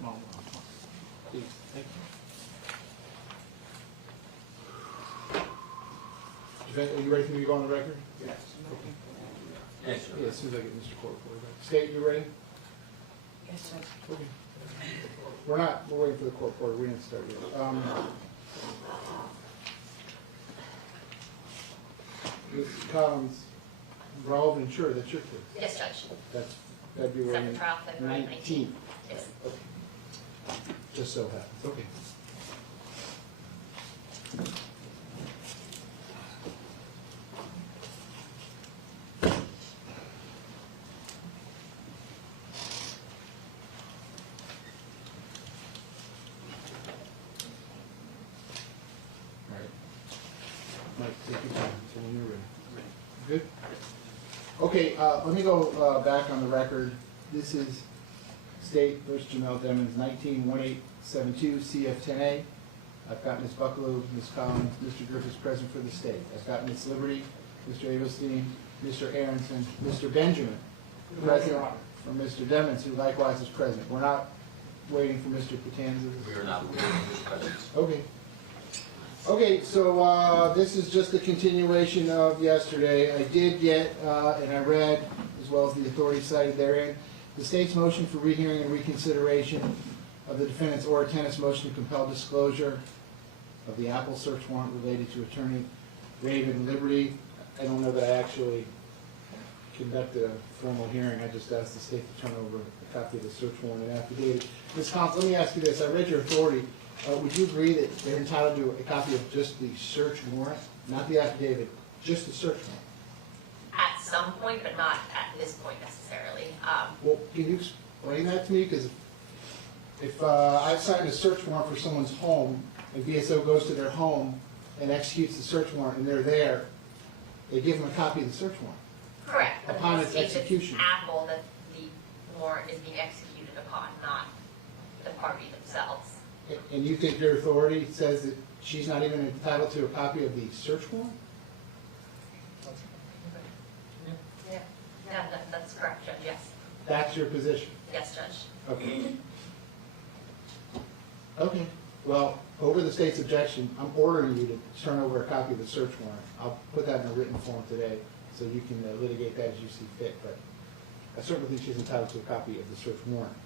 Come on. Please, thank you. Are you ready for me to go on the record? Yes. Okay. Yes, sir. Yeah, as soon as I get Mr. Court for you. State, you ready? Yes, sir. Okay. We're waiting for the court order. We didn't start yet. Ms. Collins, Broward insured, that's your case? Yes, Judge. That's February Second trial, February 19th. Yes. Okay. Just so happens. Okay. Mike, take your time, so when you're ready. Good? Okay, let me go back on the record. This is State versus Jamell Demons, 19-1872 CF10A. I've got Ms. Bucklew, Ms. Collins, Mr. Griffiths present for the state. I've got Ms. Liberty, Mr. Abelstein, Mr. Aronson, Mr. Benjamin, present from Mr. Demons, who likewise is present. We're not waiting for Mr. Patanza. We are not waiting for his presence. Okay. Okay, so this is just a continuation of yesterday. I did get, and I read, as well as the authority cited therein, the state's motion for rehearing and reconsideration of the defendant's or tenant's motion to compel disclosure of the Apple search warrant related to attorney Raven Liberty. I don't know that I actually conducted a formal hearing. I just asked the state to turn over a copy of the search warrant and affidavit. Ms. Collins, let me ask you this. I read your authority. Would you agree that they're entitled to a copy of just the search warrant, not the affidavit, just the search warrant? At some point, but not at this point necessarily. Well, can you explain that to me? Because if I sign a search warrant for someone's home, and BSO goes to their home and executes the search warrant, and they're there, they give them a copy of the search warrant. Correct. But Upon in its this case, execution. It's Apple that the warrant is being executed upon, not the party themselves. And you think your authority says that she's not even entitled to a copy of the search warrant? Yeah, that's correct, Judge, yes. That's your position? Yes, Judge. Okay. Okay. Well, over the state's objection, I'm ordering you to turn over a copy of the search warrant. I'll put that in a written form today, so you can litigate that as you see fit. But I certainly think she's entitled to a copy of the search warrant.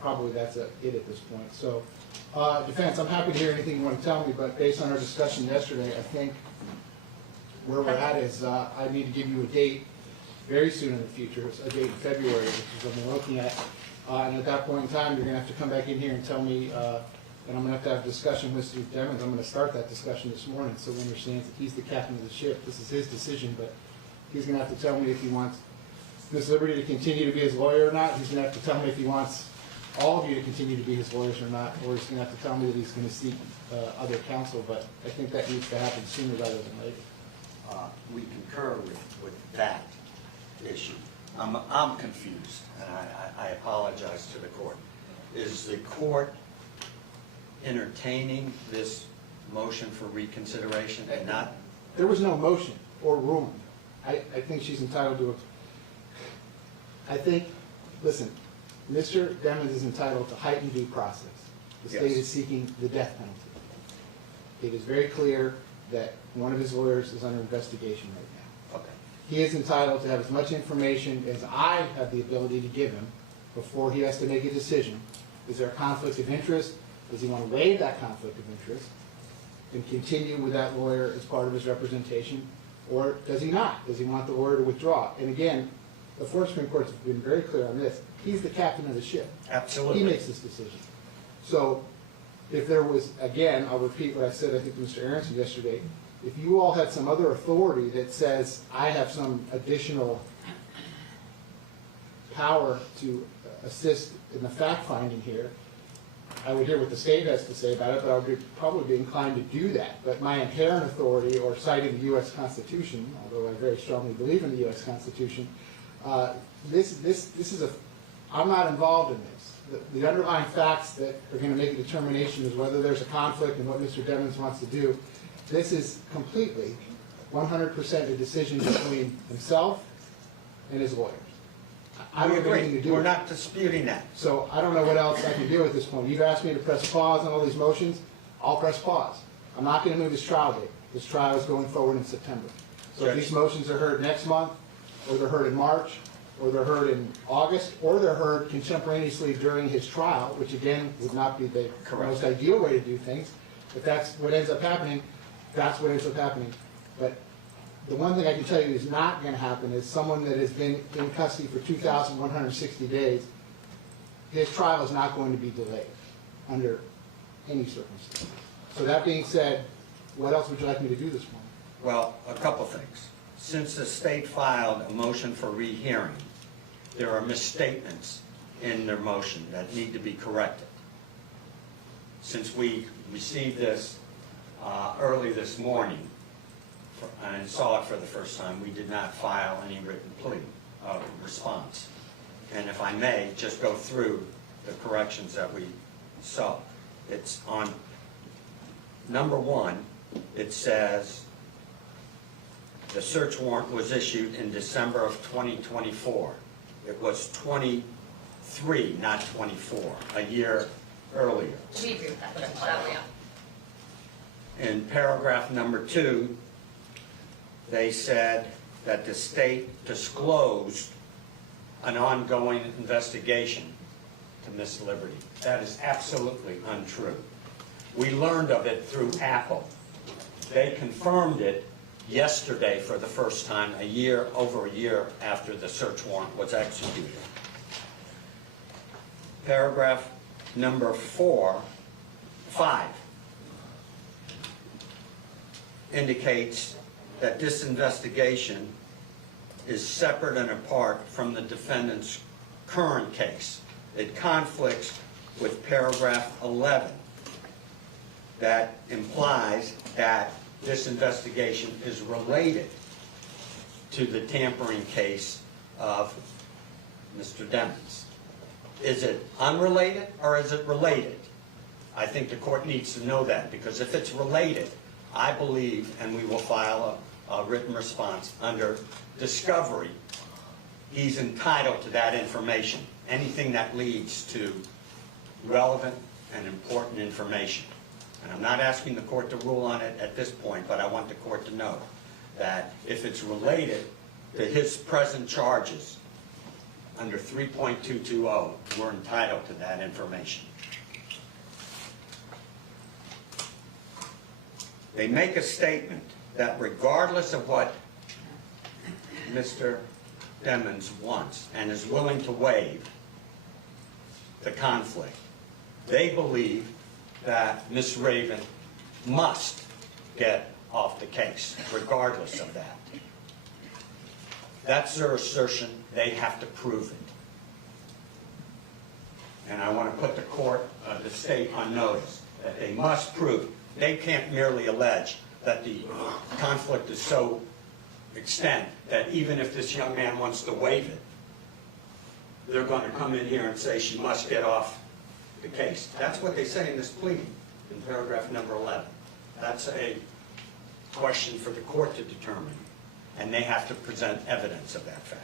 Probably that's it at this point. So, defense, I'm happy to hear anything you want to tell me, but based on our discussion yesterday, I think where we're at is I need to give you a date very soon in the future, a date in February, which is what we're looking at. And at that point in time, you're going to have to come back in here and tell me, and I'm going to have a discussion with Mr. Demons. I'm going to start that discussion this morning so he understands that he's the captain of the ship. This is his decision, but he's going to have to tell me if he wants Ms. Liberty to continue to be his lawyer or not. He's going to have to tell me if he wants all of you to continue to be his lawyers or not, or he's going to have to tell me that he's going to seek other counsel, but I think that needs to happen sooner rather than later. We concur with that issue. I'm confused, and I apologize to the court. Is the court entertaining this motion for reconsideration and not? There was no motion or ruling. I think she's entitled to I think, listen, Mr. Demons is entitled to heightened due process. The state is seeking the death penalty. It is very clear that one of his lawyers is under investigation right now. Okay. He is entitled to have as much information as I have the ability to give him before he has to make a decision. Is there a conflict of interest? Does he want to waive that conflict of interest and continue with that lawyer as part of his representation? Or does he not? Does he want the lawyer to withdraw? And again, the four Supreme Courts have been very clear on this. He's the captain of the ship. Absolutely. He makes this decision. So if there was, again, I'll repeat what I said, I think, to Mr. Aronson yesterday, if you all had some other authority that says I have some additional power to assist in the fact-finding here, I would hear what the state has to say about it, but I would probably be inclined to do that. But my inherent authority, or citing the U.S. Constitution, although I very strongly believe in the U.S. Constitution, this is I'm not involved in this. The underlying facts that are going to make a determination is whether there's a conflict and what Mr. Demons wants to do. This is completely 100% a decision between himself and his lawyers. I don't have anything to do We're with it. not disputing that. So I don't know what else I can do at this point. You've asked me to press pause on all these motions. I'll press pause. I'm not going to move this trial date. This trial is going forward in September. So if Judge. these motions are heard next month, or they're heard in March, or they're heard in August, or they're heard contemporaneously during his trial, which again would not be the Correct. most ideal way to do things, if that's what ends up happening, that's what ends up happening. But the one thing I can tell you is not going to happen is someone that has been in custody for 2,160 days, his trial is not going to be delayed under any circumstance. So that being said, what else would you like me to do this morning? Well, a couple things. Since the state filed a motion for rehearing, there are misstatements in their motion that need to be corrected. Since we received this early this morning and saw it for the first time, we did not file any written plea response. And if I may, just go through the corrections that we saw. It's on number 1, it says the search warrant was issued in December of 2024. It was 23, not 24, a year earlier. We agree with that, Judge, that way up. In paragraph number 2, they said that the state disclosed an ongoing investigation to Miss Liberty. That is absolutely untrue. We learned of it through Apple. They confirmed it yesterday for the first time, over a year after the search warrant was executed. Paragraph number 5 indicates that this investigation is separate and apart from the defendant's current case. It conflicts with paragraph 11 that implies that this investigation is related to the tampering case of Mr. Demons. Is it unrelated or is it related? I think the court needs to know that, because if it's related, I believe, and we will file a written response under discovery, he's entitled to that information, anything that leads to relevant and important information. And I'm not asking the court to rule on it at this point, but I want the court to know that if it's related to his present charges under 3.220, we're entitled to that information. They make a statement that regardless of what Mr. Demons wants and is willing to waive the conflict, they believe that Ms. Raven must get off the case, regardless of that. That's their assertion. They have to prove it. And I want to put the court, the state on notice that they must prove. They can't merely allege that the conflict is so extent that even if this young man wants to waive it, they're going to come in here and say she must get off the case. That's what they say in this plea in paragraph number 11. That's a question for the court to determine, and they have to present evidence of that fact.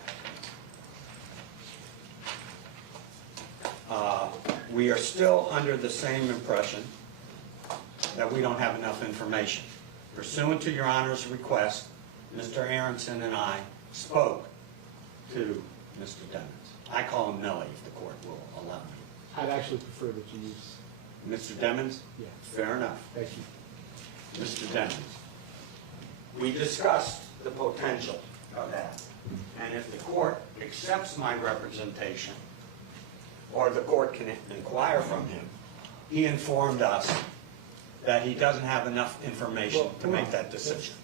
We are still under the same impression that we don't have enough information. Pursuant to Your Honor's request, Mr. Aronson and I spoke to Mr. Demons. I call him Melly if the court will allow me. I'd actually prefer that you use, Mr. Demons? yeah, Fair enough. thank you. Mr. Demons, we discussed the potential of that. And if the court accepts my representation, or the court can inquire from him, he informed us that he doesn't have enough information to make that decision.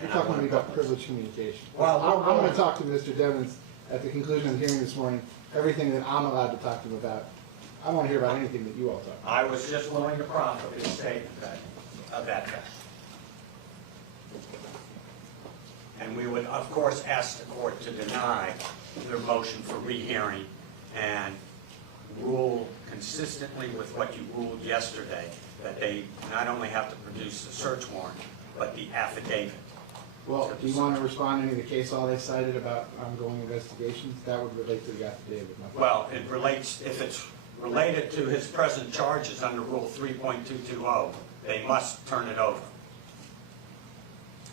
You're talking to me about privileged communication. Well, I'm going to talk to Mr. Demons at the conclusion of the hearing this morning, everything that I'm allowed to talk to him about. I don't want to hear about anything that you all talk about. I was just willing to profit his statement of that fact. And we would, of course, ask the court to deny their motion for rehearing and rule consistently with what you ruled yesterday, that they not only have to produce the search warrant, but the affidavit. Well, do you want to respond to any of the case law they cited about ongoing investigations? That would relate to the affidavit. Well, it relates, if it's related to his present charges under Rule 3.220, they must turn it over.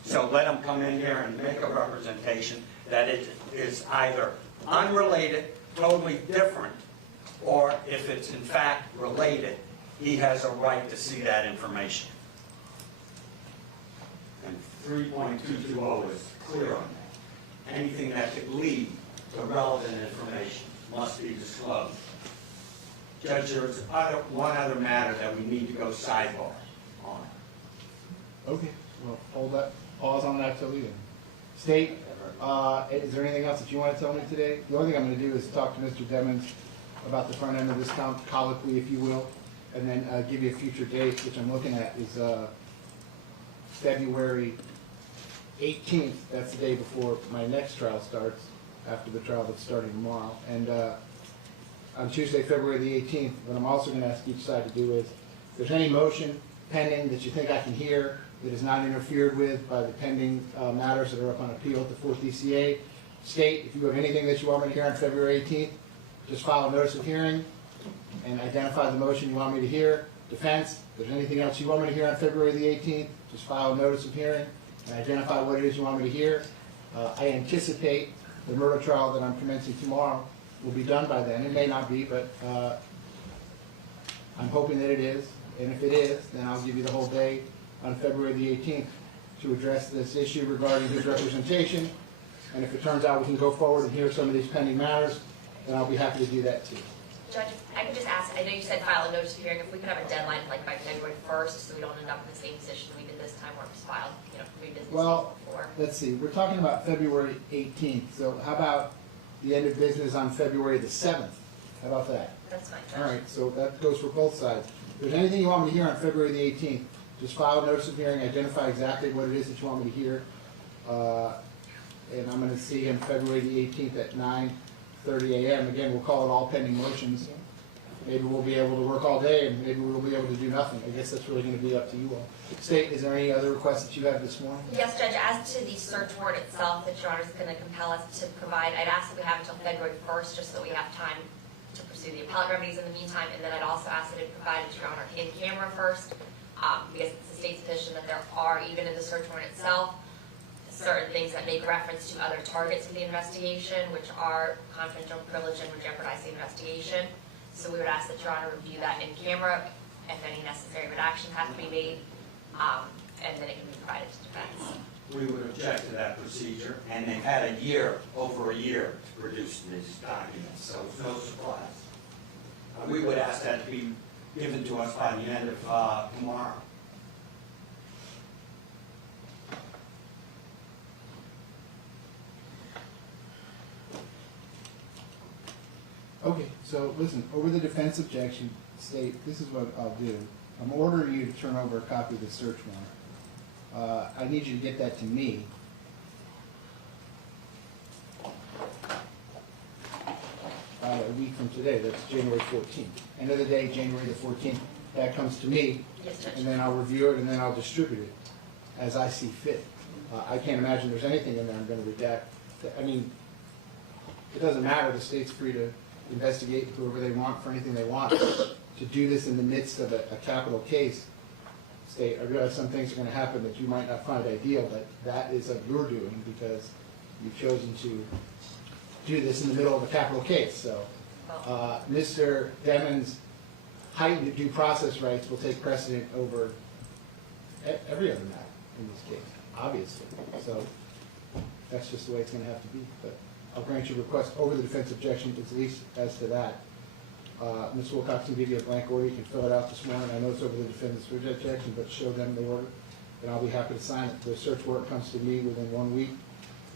So let them come in here and make a representation that it is either unrelated, totally different, or if it's in fact related, he has a right to see that information. And 3.220 is clear on that. Anything that could lead to relevant information must be disclosed. Judge, there is one other matter that we need to go sidebar on. Okay, well, hold that, pause on that till we end. State, is there anything else that you want to tell me today? The only thing I'm going to do is talk to Mr. Demons about the front end of this colloquy, if you will, and then give you a future date, which I'm looking at is February 18th. That's the day before my next trial starts, after the trial that's starting tomorrow. And on Tuesday, February the 18th, what I'm also going to ask each side to do is, if there's any motion pending that you think I can hear that is not interfered with by the pending matters that are up on appeal at the 4th DCA, state if you have anything that you want me to hear on February 18th, just file a notice of hearing and identify the motion you want me to hear. Defense, if there's anything else you want me to hear on February the 18th, just file a notice of hearing and identify what it is you want me to hear. I anticipate the murder trial that I'm commencing tomorrow will be done by then. It may not be, but I'm hoping that it is. And if it is, then I'll give you the whole day on February the 18th to address this issue regarding his representation. And if it turns out we can go forward and hear some of these pending matters, then I'll be happy to do that too. Judge, I can just ask, I know you said file a notice of hearing, if we could have a deadline like by February 1st, so we don't end up in the same position we did this time where it was filed, 3 business days Well, before. let's see, we're talking about February 18th, so how about the end of business on February the 7th? How about that? That's fine, Judge. All right, so that goes for both sides. If there's anything you want me to hear on February the 18th, just file a notice of hearing, identify exactly what it is that you want me to hear. And I'm going to see him February the 18th at 9:30 a.m. Again, we'll call it all pending motions. Maybe we'll be able to work all day, and maybe we'll be able to do nothing. I guess that's really going to be up to you all. State, is there any other requests that you have this morning? Yes, Judge, as to the search warrant itself that Your Honor is going to compel us to provide, I'd ask that we have until February 1st, just so that we have time to pursue the appellate remedies in the meantime, and then I'd also ask that it provided to Your Honor in camera first, because it's the state's position that there are, even in the search warrant itself, certain things that make reference to other targets of the investigation, which are confidential, privileged, and would jeopardize the investigation. So we would ask that Your Honor review that in camera, if any necessary redactions have to be made, and then it can be provided to defense. We would object to that procedure, and they've had over a year to produce these documents, so it's no surprise. We would ask that to be given to us by the end of tomorrow. Okay, so listen, over the defense objection, state, this is what I'll do. I'm ordering you to turn over a copy of the search warrant. I need you to get that to me. A week from today, that's January 14th. End of the day, January the 14th, that comes to me, Yes, Judge. and then I'll review it, and then I'll distribute it as I see fit. I can't imagine there's anything in there I'm going to redact. I mean, it doesn't matter, the state's free to investigate whoever they want for anything they want. To do this in the midst of a capital case, state, I realize some things are going to happen that you might not find ideal, but that is of your doing because you've chosen to do this in the middle of a capital case. So Mr. Demons' heightened due process rights will take precedent over every other matter in this case, obviously. So that's just the way it's going to have to be. But I'll grant your request over the defense objection, at least as to that. Ms. Wilcox can give you a blank order. You can fill it out this morning. I know it's over the defendant's objection, but show them the order, and I'll be happy to sign it. The search warrant comes to me within 1 week,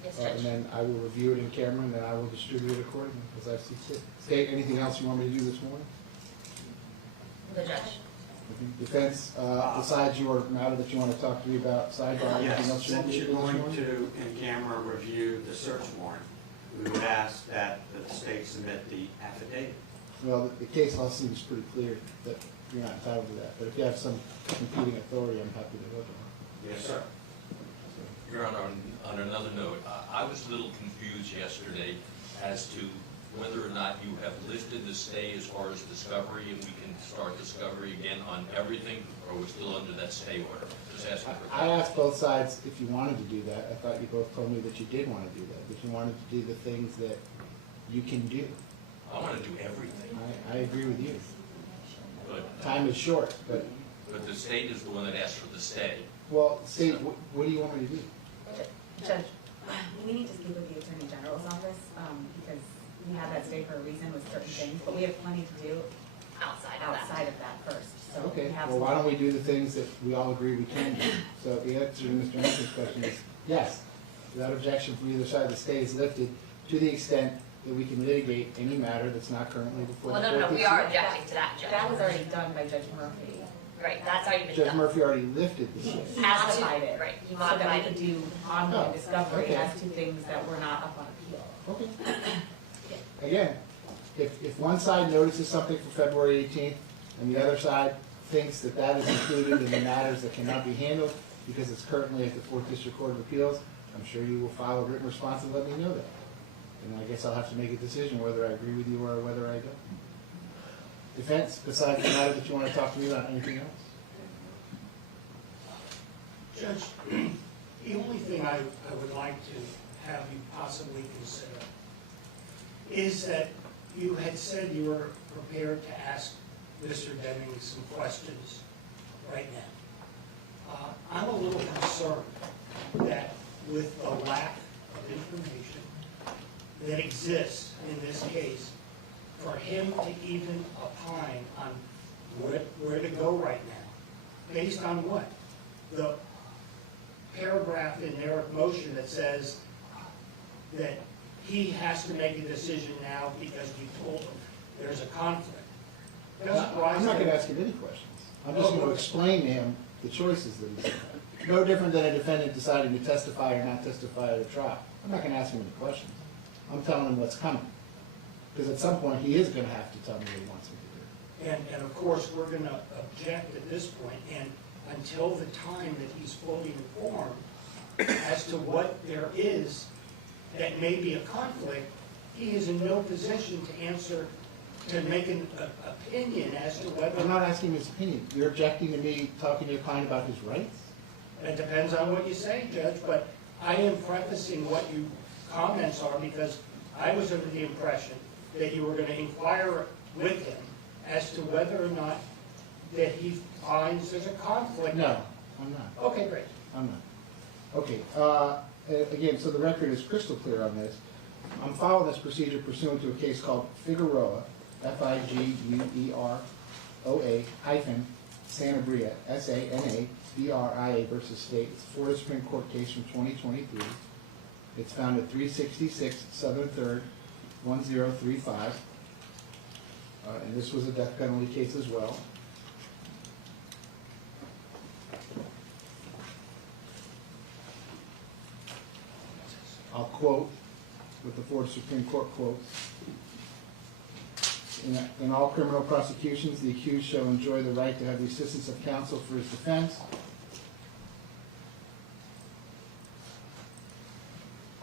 Yes, Judge. and then I will review it in camera, and then I will distribute it accordingly as I see fit. State, anything else you want me to do this morning? The judge. Defense, besides your matter that you want to talk to me about, sidebar, anything Yes, else you want since me to you're do this going morning? to, in camera, review the search warrant, we would ask that the state submit the affidavit. Well, the case law seems pretty clear that you're not entitled to that, but if you have some competing authority, I'm happy to look at it. Yes, sir. Your Honor, on another note, I was a little confused yesterday as to whether or not you have lifted the stay as far as discovery, and we can start discovery again on everything, or we're still under that stay order? Just asking for I asked both sides if you wanted to do that. I thought you both told me that you did want to do that, that you wanted to do the things that you can do. I want to do everything, I agree with you. but Time is short, but, the state is the one that asked for the stay. well, Steve, what do you want me to do? Judge, We need to speak with the Attorney General's office, because we have that stay for a reason with certain things, but we have plenty to do outside of that. outside of that first, so. we Okay, have well, some- why don't we do the things that we all agree we can do? So the answer to Mr. Hanson's question is yes, without objection from either side, the stay is lifted to the extent that we can litigate any matter that's not currently before the Well, court. no, we this are year. objecting to that, That was Judge. already done by Judge Murphy. Right, that's already been Judge done. Murphy already lifted the stay. He As to- modified it. right, he So that we modified could it. do ongoing Oh, discovery okay. as to things that were not up on appeal. Okay. Again, if one side notices something for February 18th and the other side thinks that that is included in the matters that cannot be handled because it's currently at the 4th District Court of Appeals, I'm sure you will file a written response and let me know that. And I guess I'll have to make a decision whether I agree with you or whether I don't. Defense, besides the matter that you want to talk to me about, anything else? Judge, the only thing I would like to have you possibly consider is that you had said you were prepared to ask Mr. Demings some questions right now. I'm a little concerned that with the lack of information that exists in this case, for him to even opine on where to go right now, based on what? The paragraph in their motion that says that he has to make a decision now because we told him there's a conflict. Doesn't rise I'm not going to to- ask him any questions. I'm just going to explain to him the choices that he's made. No different than a defendant deciding to testify or not testify at a trial. I'm not going to ask him any questions. I'm telling him what's coming. Because at some point, he is going to have to tell me what he wants me to do. And of course, we're going to object at this point, and until the time that he's fully informed as to what there is that may be a conflict, he is in no position to answer, to make an opinion as to whether. I'm not asking his opinion. You're objecting to me talking to your client about his rights? It depends on what you say, Judge, but I am prefacing what your comments are because I was under the impression that you were going to inquire with him as to whether or not that he finds there's a conflict. No, I'm not. Okay, great. I'm not. Okay, again, so the record is crystal clear on this. I'm following this procedure pursuant to a case called Figueroa, Figueroa hyphen Sanabria, Sanabria versus State. It's a Florida Supreme Court case from 2023. It's found at 366 Southern 3rd, 1035. And this was a death penalty case as well. I'll quote what the Florida Supreme Court quotes. In all criminal prosecutions, the accused shall enjoy the right to have the assistance of counsel for his defense.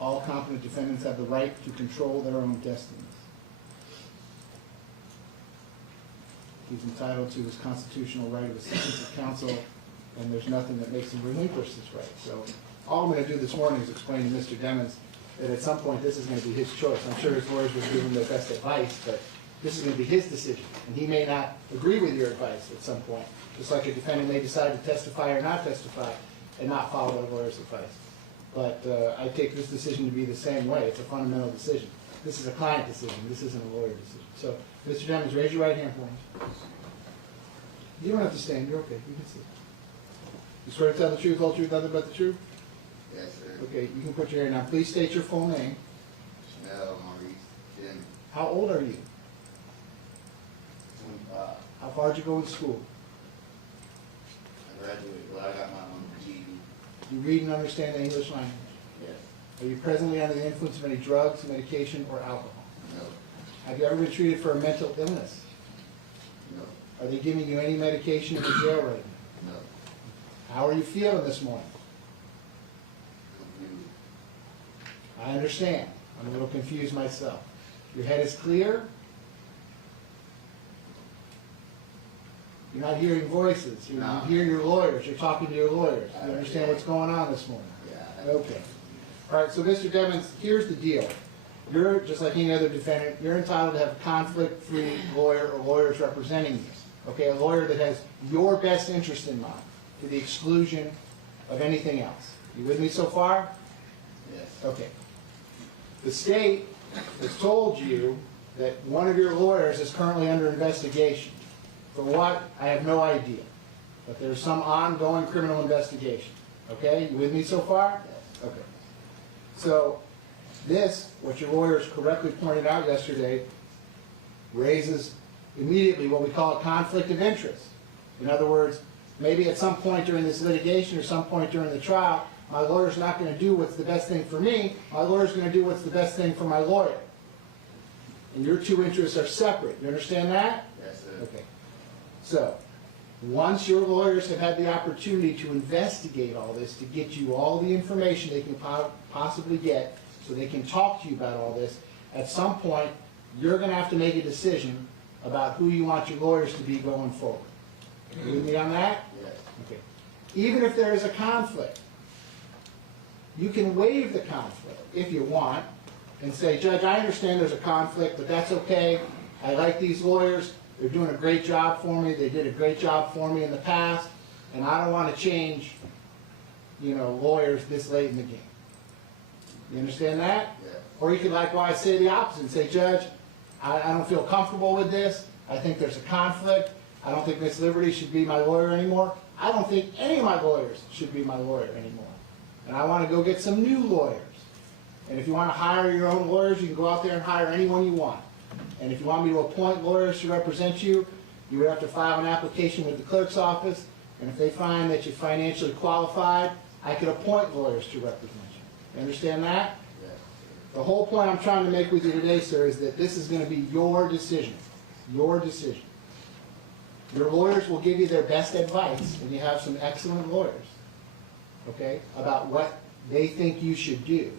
All competent defendants have the right to control their own destinies. He's entitled to his constitutional right of assistance of counsel, and there's nothing that makes him relinquish this right. So all I'm going to do this morning is explain to Mr. Demons that at some point this is going to be his choice. I'm sure his lawyers will give him their best advice, but this is going to be his decision. And he may not agree with your advice at some point, just like a defendant may decide to testify or not testify and not follow the lawyer's advice. But I take this decision to be the same way. It's a fundamental decision. This is a client decision. This isn't a lawyer decision. So, Mr. Demons, raise your right hand for me. You don't have to stand. You're okay. You can sit. You swear to tell the truth, whole truth, nothing but the truth? Yes, sir. Okay, you can put your hand down. Please state your full name. Jamell Maurice Demons, How old are you? 25. How far did you go in school? I graduated, well, I got my own GED. You read and understand the English language. Yes. Are you presently under the influence of any drugs, medication, or alcohol? No. Have you ever been treated for a mental illness? No. Are they giving you any medication in the jail right now? No. How are you feeling this morning? I understand. I'm a little confused myself. Your head is clear? You're not hearing voices. You No. hear your lawyers. You're talking to your lawyers. You understand what's going on this morning? Yeah. Okay. All right, so Mr. Demons, here's the deal. You're, just like any other defendant, you're entitled to have a conflict-free lawyer or lawyers representing you. Okay, a lawyer that has your best interest in mind, to the exclusion of anything else. You with me so far? Yes. Okay. The state has told you that one of your lawyers is currently under investigation. For what? I have no idea. But there's some ongoing criminal investigation. Okay? You with me so far? Yes. Okay. So, this, what your lawyers correctly pointed out yesterday, raises immediately what we call a conflict of interest. In other words, maybe at some point during this litigation or some point during the trial, my lawyer's not going to do what's the best thing for me, my lawyer's going to do what's the best thing for my lawyer. And your two interests are separate. You understand that? Yes, sir. Okay. So, once your lawyers have had the opportunity to investigate all this, to get you all the information they can possibly get, so they can talk to you about all this, at some point, you're going to have to make a decision about who you want your lawyers to be going forward. You with me on that? Yes. Okay. Even if there is a conflict, you can waive the conflict if you want and say, Judge, I understand there's a conflict, but that's okay. I like these lawyers. They're doing a great job for me. They did a great job for me in the past, and I don't want to change, lawyers this late in the game. You understand that? Yes. Or you could likewise say the opposite and say, Judge, I don't feel comfortable with this. I think there's a conflict. I don't think Miss Liberty should be my lawyer anymore. I don't think any of my lawyers should be my lawyer anymore. And I want to go get some new lawyers. And if you want to hire your own lawyers, you can go out there and hire anyone you want. And if you want me to appoint lawyers to represent you, you would have to file an application with the clerk's office. And if they find that you're financially qualified, I could appoint lawyers to represent you. You understand that? Yes. The whole point I'm trying to make with you today, sir, is that this is going to be your decision. Your decision. Your lawyers will give you their best advice, and you have some excellent lawyers, okay, about what they think you should do.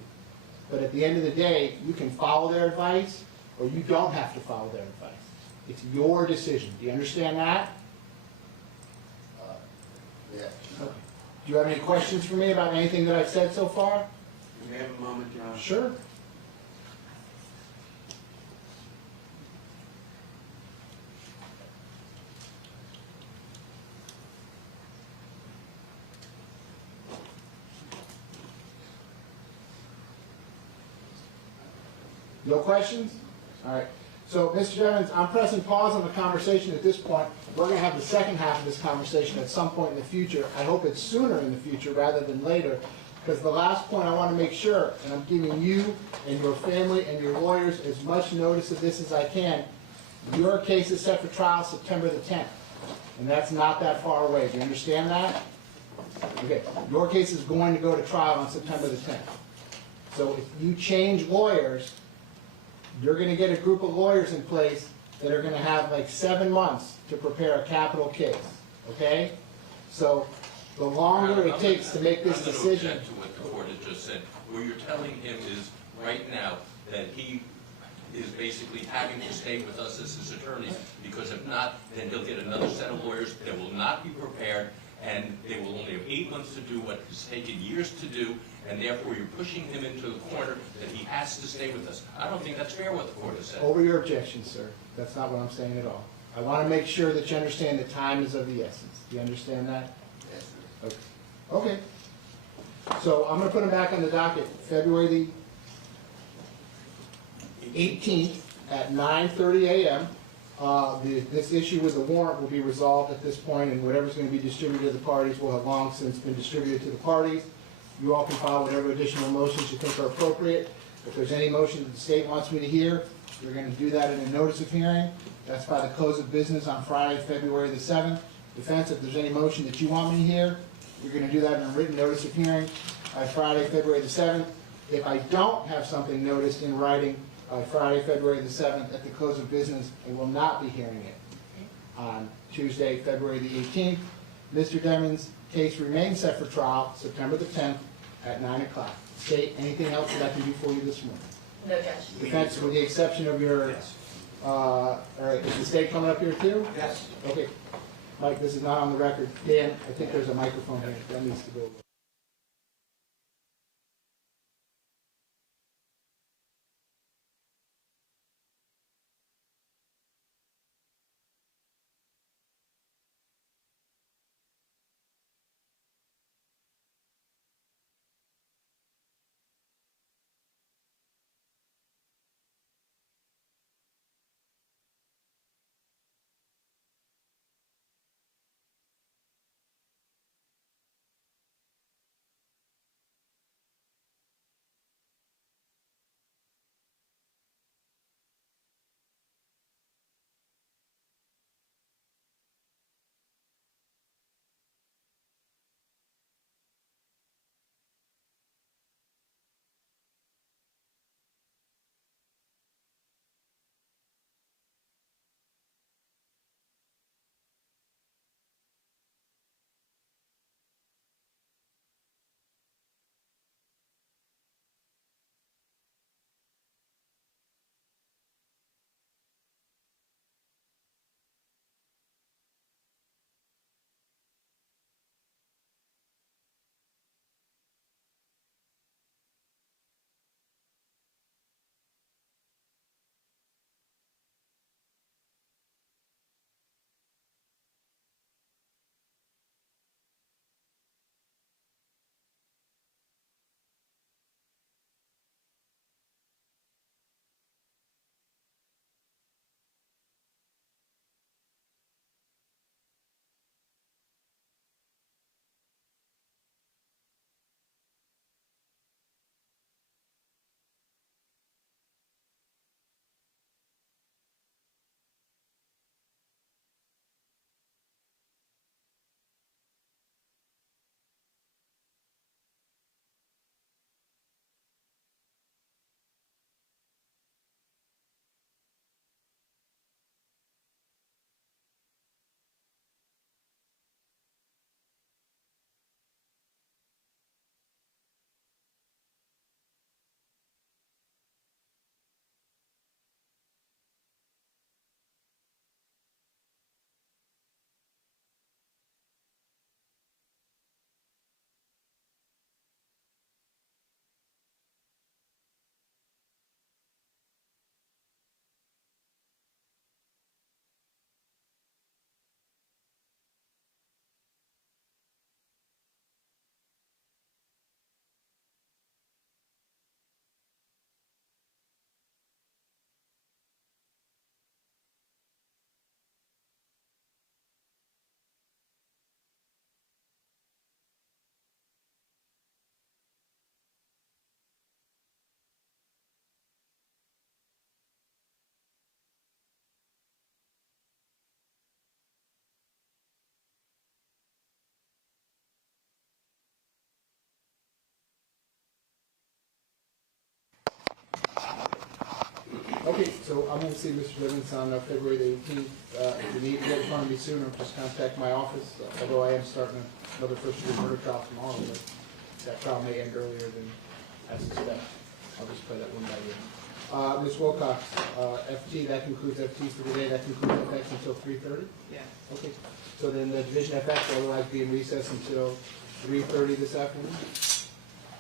But at the end of the day, you can follow their advice, or you don't have to follow their advice. It's your decision. Do you understand that? Yes. Okay. Do you have any questions for me about anything that I've said so far? Do we have a moment, John? Sure. No questions? All right. So, Mr. Demons, I'm pressing pause on the conversation at this point. We're going to have the second half of this conversation at some point in the future. I hope it's sooner in the future rather than later, because the last point I want to make sure, and I'm giving you and your family and your lawyers as much notice of this as I can, your case is set for trial September the 10th, and that's not that far away. Do you understand that? Okay. Your case is going to go to trial on September the 10th. So if you change lawyers, you're going to get a group of lawyers in place that are going to have like 7 months to prepare a capital case, okay? So the longer it takes to make this decision... I'm going to object to what the court has just said. What you're telling him is, right now, that he is basically having to stay with us as his attorney, because if not, then he'll get another set of lawyers that will not be prepared, and they will only have 8 months to do what has taken years to do, and therefore you're pushing him into the corner that he has to stay with us. I don't think that's fair what the court has said. Over your objection, sir. That's not what I'm saying at all. I want to make sure that you understand that time is of the essence. Do you understand that? Yes, sir. Okay. Okay. So I'm going to put him back on the docket February the 18th at 9:30 a.m. This issue with the warrant will be resolved at this point, and whatever's going to be distributed to the parties will have long since been distributed to the parties. You all can file whatever additional motions you think are appropriate. If there's any motion that the state wants me to hear, we're going to do that in a notice of hearing. That's by the close of business on Friday, February the 7th. Defense, if there's any motion that you want me to hear, you're going to do that in a written notice of hearing by Friday, February the 7th. If I don't have something noticed in writing by Friday, February the 7th at the close of business, I will not be hearing it on Tuesday, February the 18th. Mr. Demons' case remains set for trial September the 10th at 9 o'clock. State, anything else that I can do for you this morning? No, Judge. Defense, with the exception of your, Yes. all right, is the state coming up here too? Yes. Okay. Mike, this is not on the record. Dan, I think there's a microphone here. That needs to go. Okay, so I'm going to see Mr. Demons on February the 18th. If you need to get in front of me sooner, just contact my office, although I am starting another first-degree murder trial tomorrow, but that trial may end earlier than I suspect. I'll just play that one by ear. Ms. Wilcox, FT, that concludes FT for today. That concludes FX until 3:30? Yeah. Okay, so then the Division FX will otherwise be in recess until 3:30 this afternoon?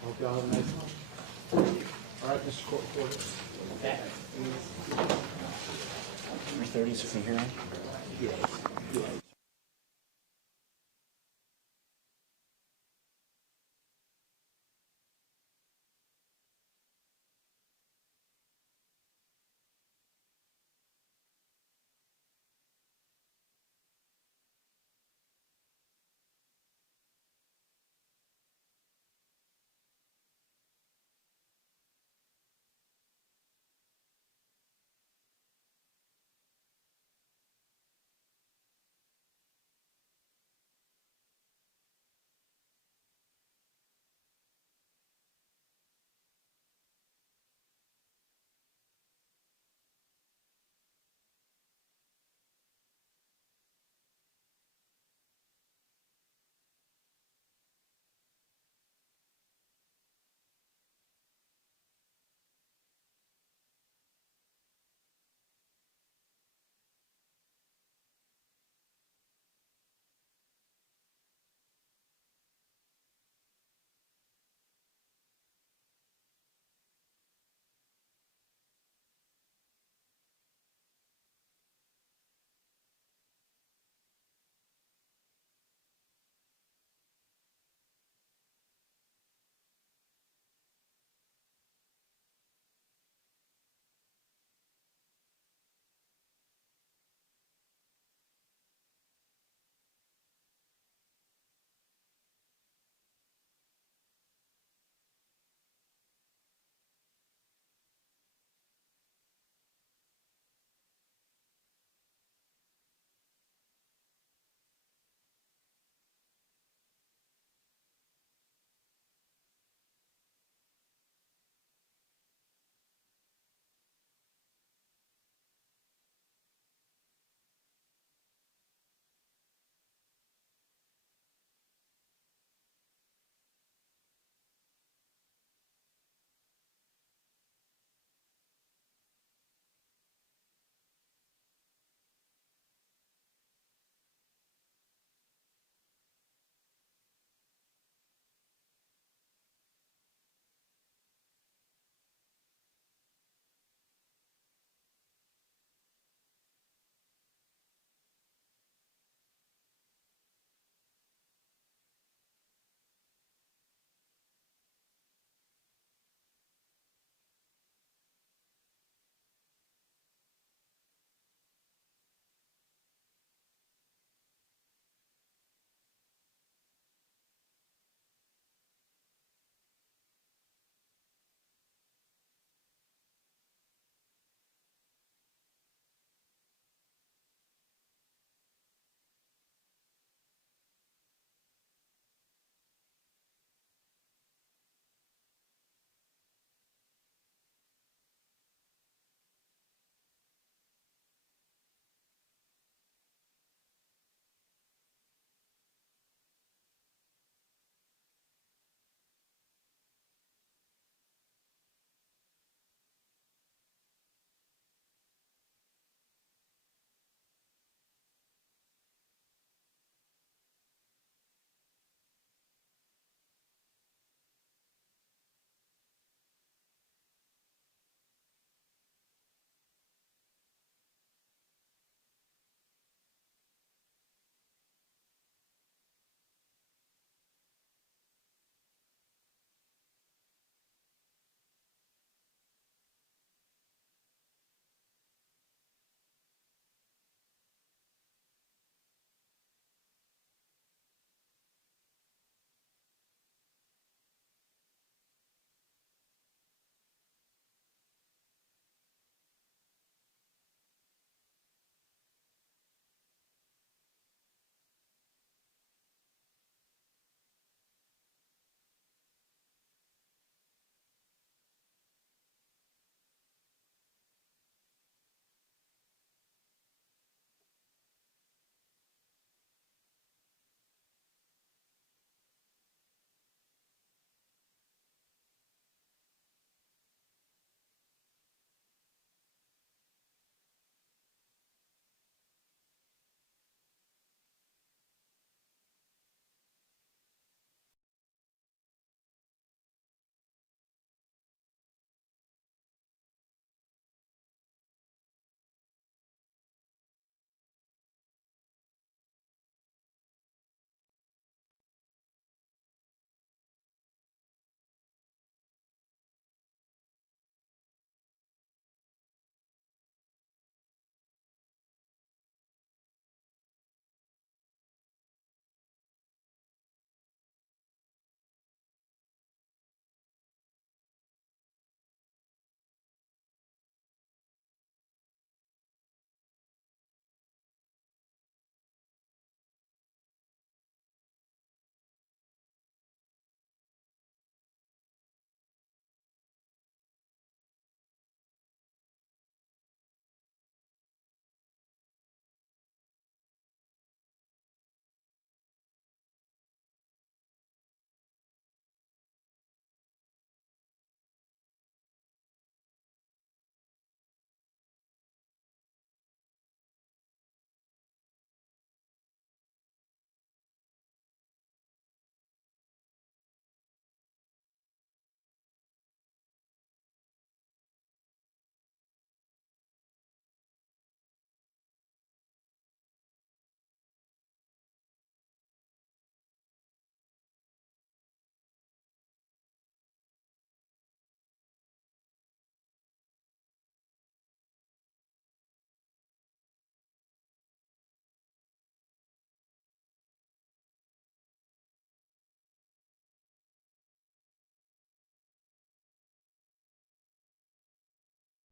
Hope y'all have a nice one. All right, Mr. Court Reporter. 3:30, so from here on? Yeah.